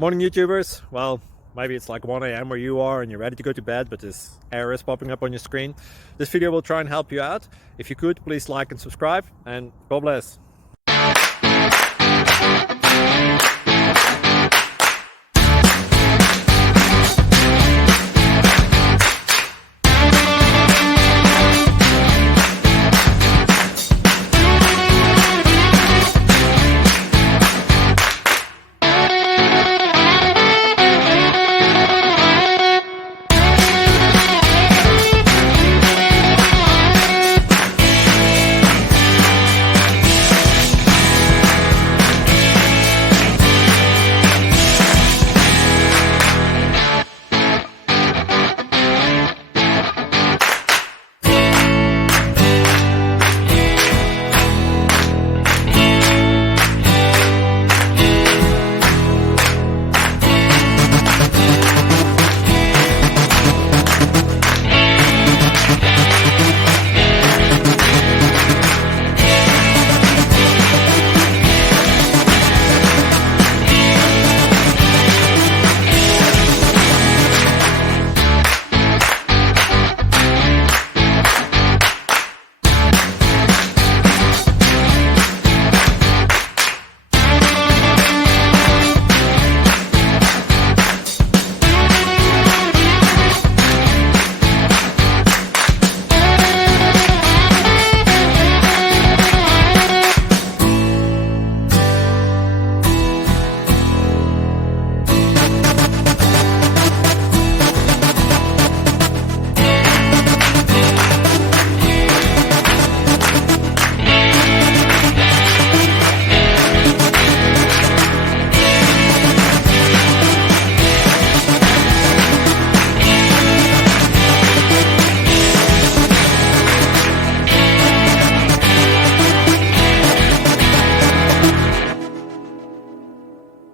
Morning YouTubers. Well, maybe it's like 1 a.m. where you are and you're ready to go to bed, but this error is popping up on your screen. This video will try and help you out. If you could, please like and subscribe, and God bless.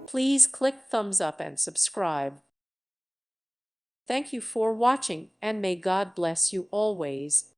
Please click thumbs up and subscribe. Thank you for watching, and may God bless you always.